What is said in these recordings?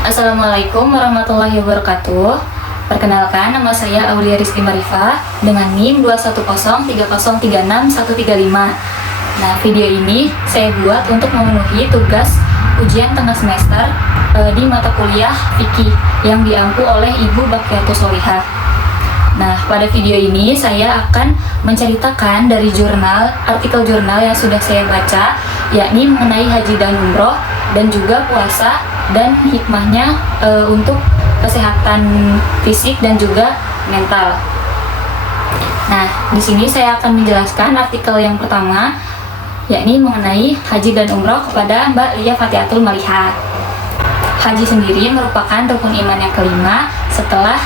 Assalamualaikum warahmatullahi wabarakatuh. Perkenalkan, nama saya Aulia Rizky Marifah dengan NIM 21030361135. Nah, video ini saya buat untuk memenuhi tugas ujian tengah semester di mata kuliah Fikih yang diampu oleh Ibu Bakiatus Solihah. Nah, pada video ini saya akan menceritakan dari artikel jurnal yang sudah saya baca, yakni mengenai haji dan umroh dan juga puasa dan hikmahnya untuk kesehatan fisik dan juga mental. Nah, di sini saya akan menjelaskan artikel yang pertama, yakni mengenai haji dan umroh kepada Mbak Lia Fatihatul Malihah. Haji sendiri merupakan rukun iman yang kelima setelah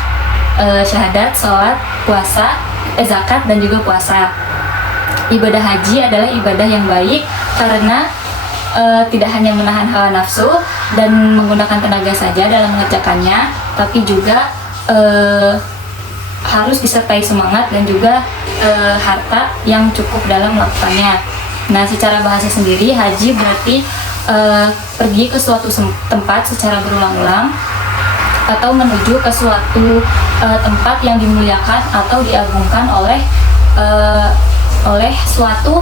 syahadat, sholat, puasa, zakat, dan juga puasa. Ibadah haji adalah ibadah yang baik karena tidak hanya menahan hawa nafsu dan menggunakan tenaga saja dalam mengerjakannya, tapi juga harus disertai semangat dan juga harta yang cukup dalam melakukannya. Nah, secara bahasa sendiri, haji berarti pergi ke suatu tempat secara berulang-ulang atau menuju ke suatu tempat yang dimuliakan atau diagungkan oleh suatu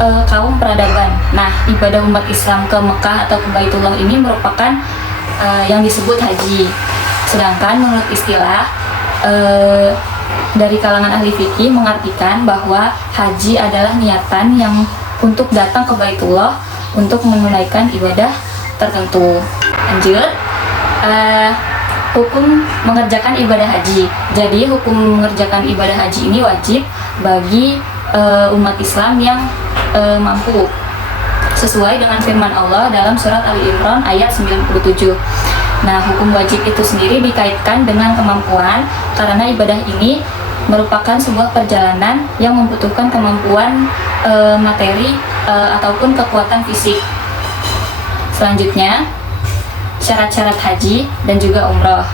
kaum peradaban. Nah, ibadah umat Islam ke Mekah atau ke Baitullah ini merupakan yang disebut haji. Sedangkan menurut istilah dari kalangan ahli fikih mengartikan bahwa haji adalah niatan yang untuk datang ke Baitullah untuk menunaikan ibadah tertentu. Lanjut, hukum mengerjakan ibadah haji. Jadi hukum mengerjakan ibadah haji ini wajib bagi umat Islam yang mampu, sesuai dengan firman Allah dalam surat Ali Imran ayat 97. Nah, hukum wajib itu sendiri dikaitkan dengan kemampuan karena ibadah ini merupakan sebuah perjalanan yang membutuhkan kemampuan materi ataupun kekuatan fisik. Selanjutnya, syarat-syarat haji dan juga umroh.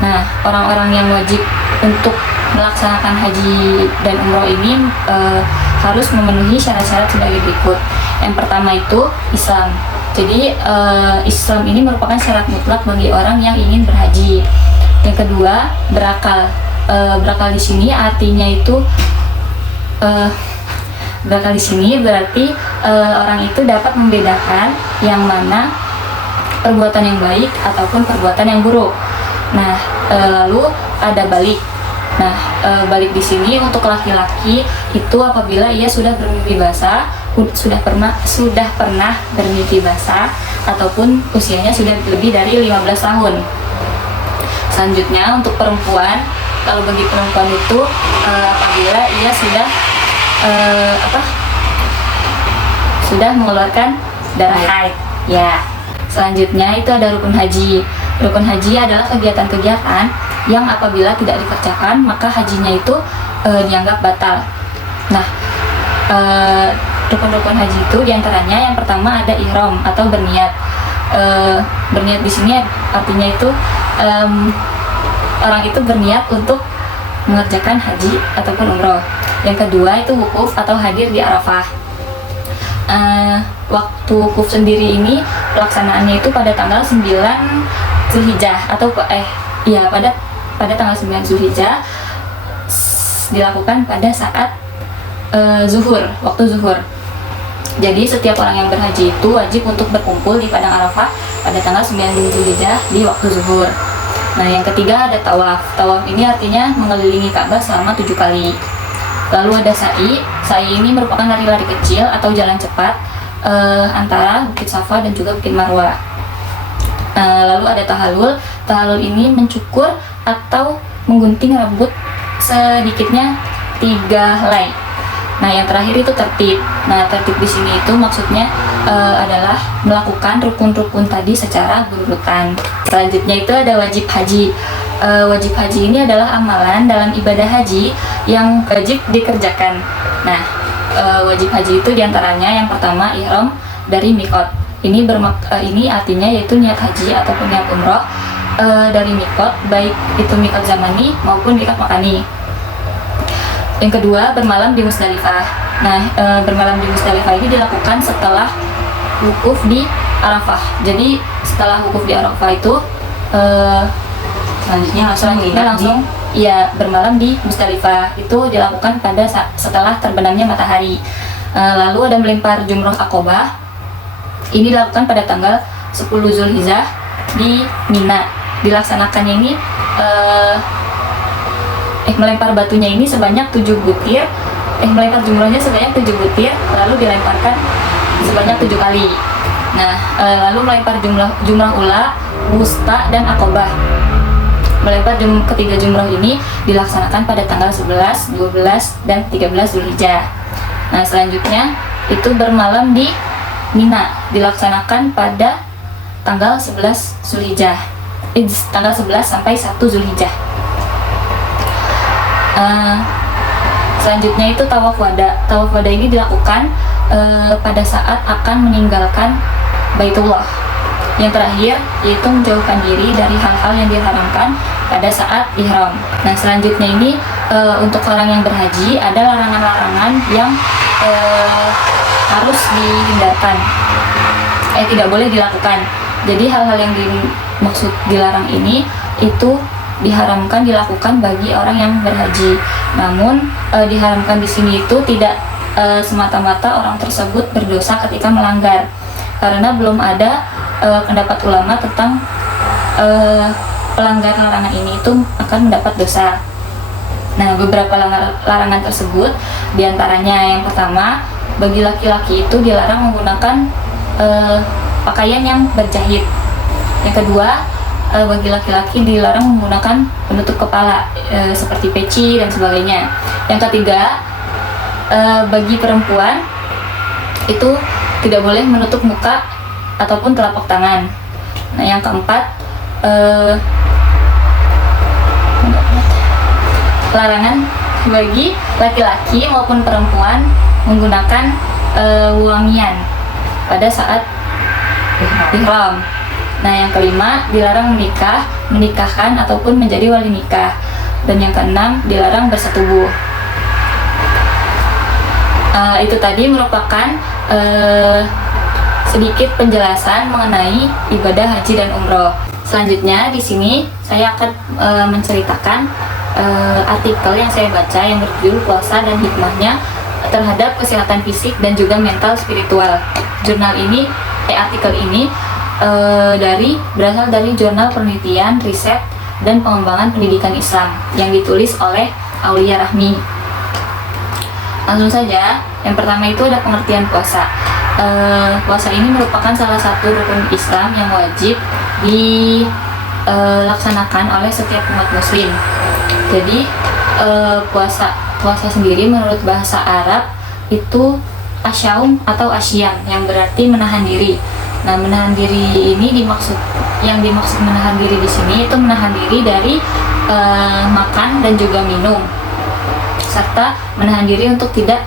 Nah, orang-orang yang wajib untuk melaksanakan haji dan umroh ini harus memenuhi syarat-syarat sebagai berikut. Yang pertama itu Islam. Jadi Islam ini merupakan syarat mutlak bagi orang yang ingin berhaji. Yang kedua, berakal. Berakal di sini artinya itu berakal di sini berarti orang itu dapat membedakan yang mana perbuatan yang baik ataupun perbuatan yang buruk. Nah, lalu ada balik. Nah, balik di sini untuk laki-laki itu apabila ia sudah bermimpi basah, sudah pernah bermimpi basah ataupun usianya sudah lebih dari 15 tahun. Selanjutnya untuk perempuan, kalau bagi perempuan itu apabila ia sudah mengeluarkan darah haid. Ya. Selanjutnya itu ada rukun haji. Rukun haji adalah kegiatan-kegiatan yang apabila tidak dikerjakan maka hajinya itu dianggap batal. Nah, rukun-rukun haji itu diantaranya yang pertama ada ihram atau berniat. Berniat di sini artinya itu orang itu berniat untuk mengerjakan haji ataupun umroh. Yang kedua itu wukuf atau hadir di Arafah. Waktu wukuf sendiri ini pelaksanaannya itu pada tanggal 9 Zulhijjah atau pada tanggal 9 Zulhijjah, dilakukan pada saat waktu zuhur. Jadi setiap orang yang berhaji itu wajib untuk berkumpul di padang Arafah pada tanggal 9 Zulhijjah di waktu zuhur. Nah, yang ketiga ada tawaf. Tawaf ini artinya mengelilingi Ka'bah selama 7 kali. Lalu ada sa'i. Sa'i ini merupakan lari-lari kecil atau jalan cepat antara Bukit Safa dan juga Bukit Marwah. Lalu ada tahalul. Tahalul ini mencukur atau menggunting rambut sedikitnya 3 helai. Nah, yang terakhir itu tertib. Nah, tertib di sini itu maksudnya adalah melakukan rukun-rukun tadi secara berurutan. Selanjutnya itu ada wajib haji. Wajib haji ini adalah amalan dalam ibadah haji yang wajib dikerjakan. Nah, wajib haji itu diantaranya yang pertama ihram dari miqat. Ini artinya yaitu niat haji ataupun niat umroh dari miqat, baik itu miqat zamani maupun miqat makani. Yang kedua, bermalam di Musdalifah. Nah, bermalam di Musdalifah ini dilakukan setelah wukuf di Arafah. Jadi setelah wukuf di Arafah itu selanjutnya langsung ya bermalam di Musdalifah. Itu dilakukan pada setelah terbenamnya matahari. Lalu ada melempar jumroh Aqobah. Ini dilakukan pada tanggal 10 Zulhijjah di Mina. Dilaksanakannya ini melempar batunya ini sebanyak 7 butir. Melempar jumrohnya sebanyak 7 butir, lalu dilemparkan sebanyak 7 kali. Nah, lalu melempar jumrah ula, wusta, dan Aqobah. Melempar ketiga jumroh ini dilaksanakan pada tanggal 11, 12, dan 13 Zulhijjah. Nah, selanjutnya itu bermalam di Mina, dilaksanakan pada tanggal 11 Zulhijjah. Tanggal 11 sampai 1 Zulhijjah. Selanjutnya itu tawaf wada. Tawaf wada ini dilakukan pada saat akan meninggalkan Baitullah. Yang terakhir yaitu menjauhkan diri dari hal-hal yang diharamkan pada saat ihram. Nah, selanjutnya ini untuk orang yang berhaji ada larangan-larangan yang harus dihindarkan, tidak boleh dilakukan. Jadi hal-hal yang dimaksud dilarang ini itu diharamkan dilakukan bagi orang yang berhaji. Namun diharamkan di sini itu tidak semata-mata orang tersebut berdosa ketika melanggar, karena belum ada pendapat ulama tentang pelanggar larangan ini itu akan mendapat dosa. Nah, beberapa larangan tersebut diantaranya yang pertama, bagi laki-laki itu dilarang menggunakan pakaian yang berjahit. Yang kedua, bagi laki-laki dilarang menggunakan penutup kepala seperti peci dan sebagainya. Yang ketiga, bagi perempuan itu tidak boleh menutup muka ataupun telapak tangan. Nah, yang keempat, larangan bagi laki-laki maupun perempuan menggunakan wangian pada saat ihram. Nah, yang kelima, dilarang menikahkan ataupun menjadi wali nikah. Dan yang keenam, dilarang bersetubuh. Itu tadi merupakan sedikit penjelasan mengenai ibadah haji dan umroh. Selanjutnya di sini saya akan menceritakan artikel yang saya baca yang berjudul Puasa dan Hikmahnya terhadap Kesehatan Fisik dan juga Mental Spiritual. Artikel ini berasal dari Jurnal Penelitian, Riset, dan Pengembangan Pendidikan Islam yang ditulis oleh Aulia Rahmi. Langsung saja, yang pertama itu ada pengertian puasa. Puasa ini merupakan salah satu rukun Islam yang wajib dilaksanakan oleh setiap umat muslim. Jadi puasa sendiri menurut bahasa Arab itu asyaum atau asyam, yang berarti menahan diri. Nah, menahan diri ini dimaksud menahan diri di sini itu menahan diri dari makan dan juga minum, serta menahan diri untuk tidak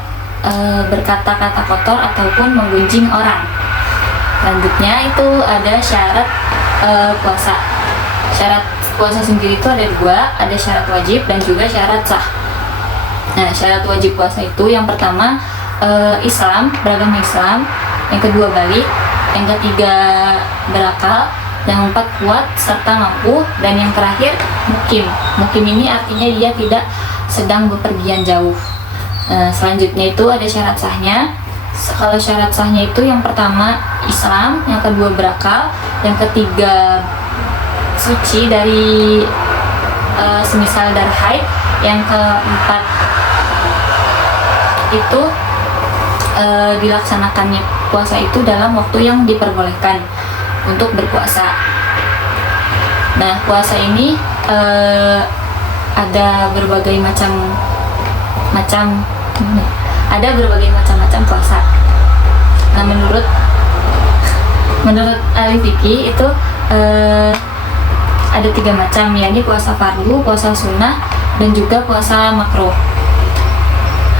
berkata-kata kotor ataupun menggunjing orang. Selanjutnya itu ada syarat puasa. Syarat puasa sendiri itu ada dua, ada syarat wajib dan juga syarat sah. Nah, syarat wajib puasa itu yang pertama Islam, beragama Islam, yang kedua balik, yang ketiga berakal, yang keempat kuat serta mampu, dan yang terakhir mukim. Mukim ini artinya dia tidak sedang bepergian jauh. Selanjutnya itu ada syarat sahnya. Kalau syarat sahnya itu yang pertama Islam, yang kedua berakal, yang ketiga suci dari semisal dari haid, yang keempat itu dilaksanakannya puasa itu dalam waktu yang diperbolehkan untuk berpuasa. Nah, puasa ini ada berbagai macam puasa. Nah, menurut ahli fikih itu ada 3 macam, yakni puasa fardu, puasa sunnah, dan juga puasa makruh.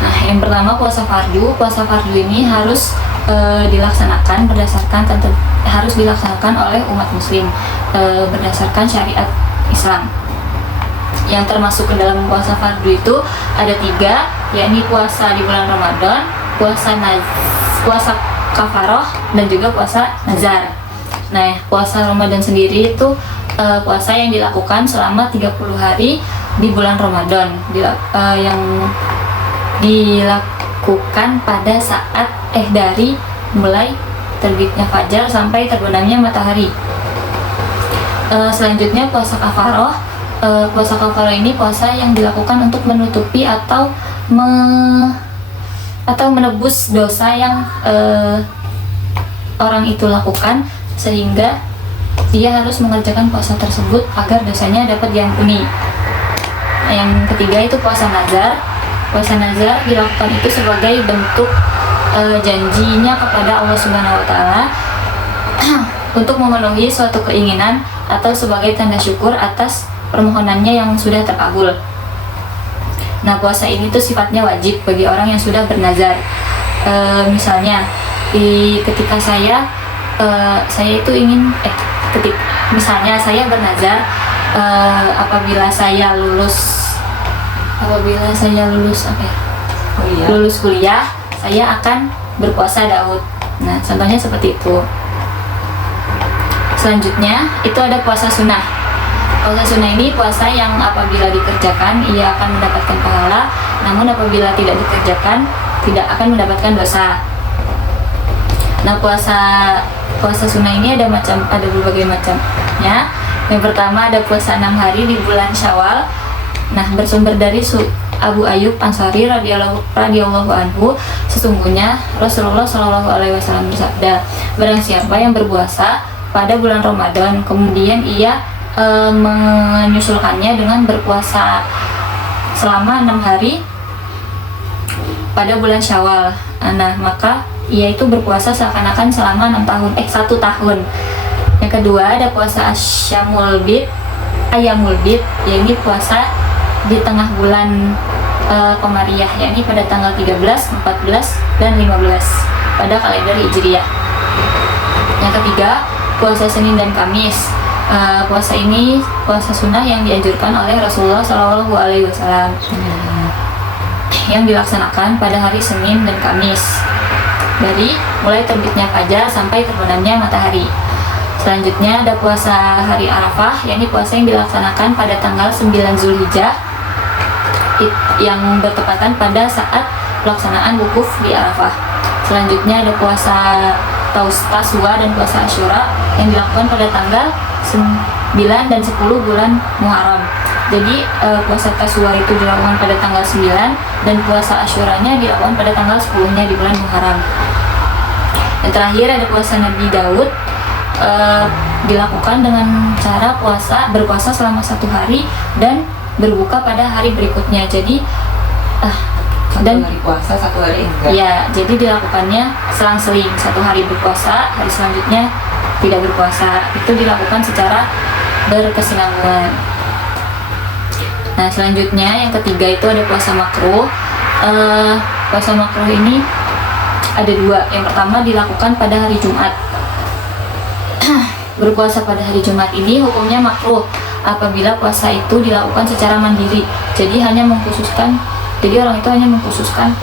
Nah, yang pertama puasa fardu. Puasa fardu ini harus dilaksanakan oleh umat muslim berdasarkan syariat Islam. Yang termasuk ke dalam puasa fardu itu ada 3, yakni puasa di bulan Ramadan, puasa kafaroh dan juga puasa nazar. Nah, puasa Ramadan sendiri itu puasa yang dilakukan selama 30 hari di bulan Ramadan, yang dilakukan pada saat dari mulai terbitnya fajar sampai terbenamnya matahari. Selanjutnya puasa kafaroh. Puasa kafaroh ini puasa yang dilakukan untuk menutupi atau menebus dosa yang orang itu lakukan, sehingga dia harus mengerjakan puasa tersebut agar dosanya dapat diampuni. Yang ketiga itu puasa nazar. Puasa nazar dilakukan itu sebagai bentuk janjinya kepada Allah Subhanahu wa Ta'ala untuk memenuhi suatu keinginan atau sebagai tanda syukur atas permohonannya yang sudah terkabul. Nah, puasa ini tuh sifatnya wajib bagi orang yang sudah bernazar. Misalnya ketika saya itu ingin misalnya saya bernazar, apabila saya lulus lulus kuliah, saya akan berpuasa Daud. Nah, contohnya seperti itu. Selanjutnya itu ada puasa sunnah. Puasa sunnah ini puasa yang apabila dikerjakan ia akan mendapatkan pahala, namun apabila tidak dikerjakan tidak akan mendapatkan dosa. Nah, puasa sunnah ini ada berbagai macamnya. Yang pertama ada puasa 6 hari di bulan Syawal. Nah, bersumber dari Abu Ayyub Ansari radhiyallahu anhu, sesungguhnya Rasulullah Shallallahu alaihi wasallam bersabda, barang siapa yang berpuasa pada bulan Ramadan kemudian ia menyusulkannya dengan berpuasa selama 6 hari pada bulan Syawal, nah maka ia itu berpuasa seakan-akan selama 1 tahun. Yang kedua ada puasa Ayyamul Bid, yaitu puasa di tengah bulan Qamariyah, yakni pada tanggal 13, 14, dan 15 pada kalender Hijriyah. Yang ketiga, puasa Senin dan Kamis. Puasa ini puasa sunnah yang dianjurkan oleh Rasulullah Shallallahu alaihi wasallam, yang dilaksanakan pada hari Senin dan Kamis dari mulai terbitnya fajar sampai terbenamnya matahari. Selanjutnya ada puasa hari Arafah, yakni puasa yang dilaksanakan pada tanggal 9 Zulhijjah yang bertepatan pada saat pelaksanaan wukuf di Arafah. Selanjutnya ada puasa Tasua dan puasa Asyura yang dilakukan pada tanggal 9 dan 10 bulan Muharram. Jadi puasa Tasua itu dilakukan pada tanggal 9 dan puasa Asyuranya dilakukan pada tanggal 10-nya di bulan Muharram. Yang terakhir ada puasa Nabi Daud, dilakukan dengan cara berpuasa selama 1 hari dan berbuka pada hari berikutnya. Jadi satu hari puasa, 1 hari enggak. Ya, jadi dilakukannya selang-seling, 1 hari berpuasa, hari selanjutnya tidak berpuasa. Itu dilakukan secara berkesinambungan. Nah, selanjutnya yang ketiga itu ada puasa makruh. Puasa makruh ini ada 2. Yang pertama dilakukan pada hari Jumat. Berpuasa pada hari Jumat ini hukumnya makruh apabila puasa itu dilakukan secara mandiri. Jadi orang itu hanya mengkhususkan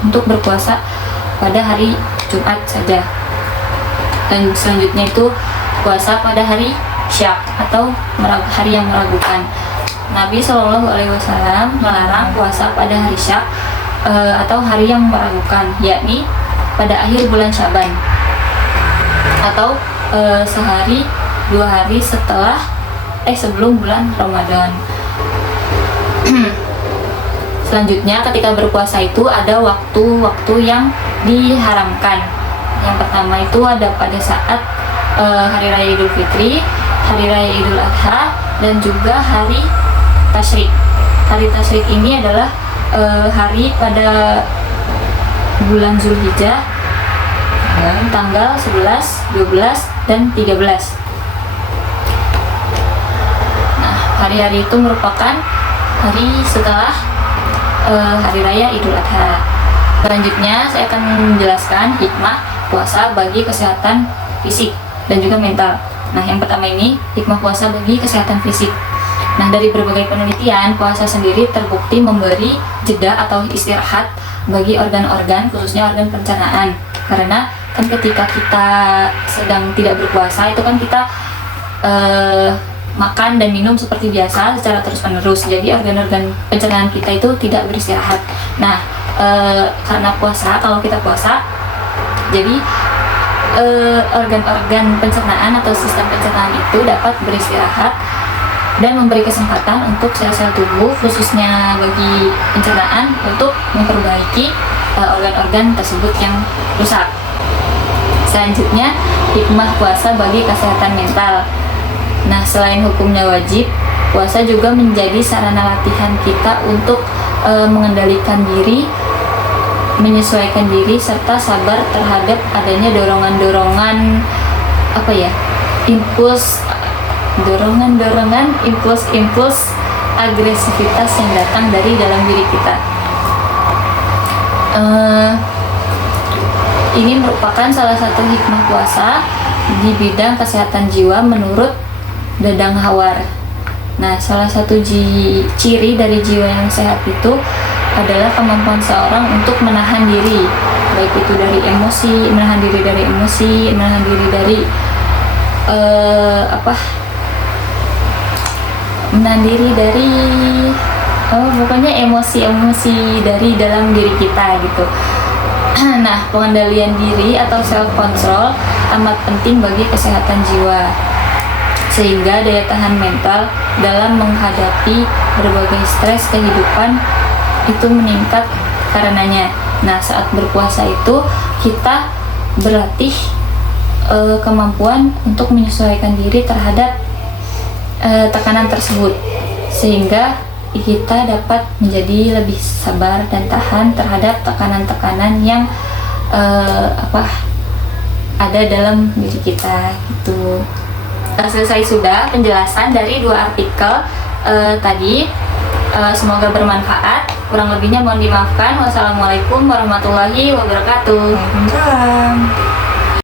untuk berpuasa pada hari Jumat saja. Dan selanjutnya itu puasa pada hari Syak atau hari yang meragukan. Nabi Shallallahu alaihi wasallam melarang puasa pada hari Syak atau hari yang meragukan, yakni pada akhir bulan Syaban atau sehari 2 hari sebelum bulan Ramadan. Selanjutnya ketika berpuasa itu ada waktu-waktu yang diharamkan. Yang pertama itu ada pada saat Hari Raya Idul Fitri, Hari Raya Idul Adha, dan juga Hari Tasyrik. Hari Tasyrik ini adalah hari pada bulan Zulhijjah, tanggal 11, 12, dan 13. Nah, hari-hari itu merupakan hari setelah Hari Raya Idul Adha. Selanjutnya saya akan menjelaskan hikmah puasa bagi kesehatan fisik dan juga mental. Nah, yang pertama ini hikmah puasa bagi kesehatan fisik. Nah, dari berbagai penelitian, puasa sendiri terbukti memberi jeda atau istirahat bagi organ-organ, khususnya organ pencernaan, karena kan ketika kita sedang tidak berpuasa itu kan kita makan dan minum seperti biasa secara terus-menerus, jadi organ-organ pencernaan kita itu tidak beristirahat. Nah, karena puasa, kalau kita puasa, jadi organ-organ pencernaan atau sistem pencernaan itu dapat beristirahat dan memberi kesempatan untuk sel-sel tubuh, khususnya bagi pencernaan, untuk memperbaiki organ-organ tersebut yang rusak. Selanjutnya, hikmah puasa bagi kesehatan mental. Nah, selain hukumnya wajib, puasa juga menjadi sarana latihan kita untuk mengendalikan diri, menyesuaikan diri, serta sabar terhadap adanya dorongan-dorongan impuls agresivitas yang datang dari dalam diri kita. Ini merupakan salah satu hikmah puasa di bidang kesehatan jiwa menurut Dadang Hawar. Nah, salah satu ciri dari jiwa yang sehat itu adalah kemampuan seorang untuk menahan diri, baik itu dari emosi, menahan diri dari pokoknya emosi-emosi dari dalam diri kita gitu. Nah, pengendalian diri atau self control amat penting bagi kesehatan jiwa, sehingga daya tahan mental dalam menghadapi berbagai stres kehidupan itu meningkat karenanya. Nah, saat berpuasa itu kita berlatih kemampuan untuk menyesuaikan diri terhadap tekanan tersebut, sehingga kita dapat menjadi lebih sabar dan tahan terhadap tekanan-tekanan yang ada dalam diri kita gitu. Selesai sudah penjelasan dari 2 artikel tadi. Semoga bermanfaat. Kurang lebihnya mohon dimaafkan. Wassalamualaikum warahmatullahi wabarakatuh. Waalaikumsalam.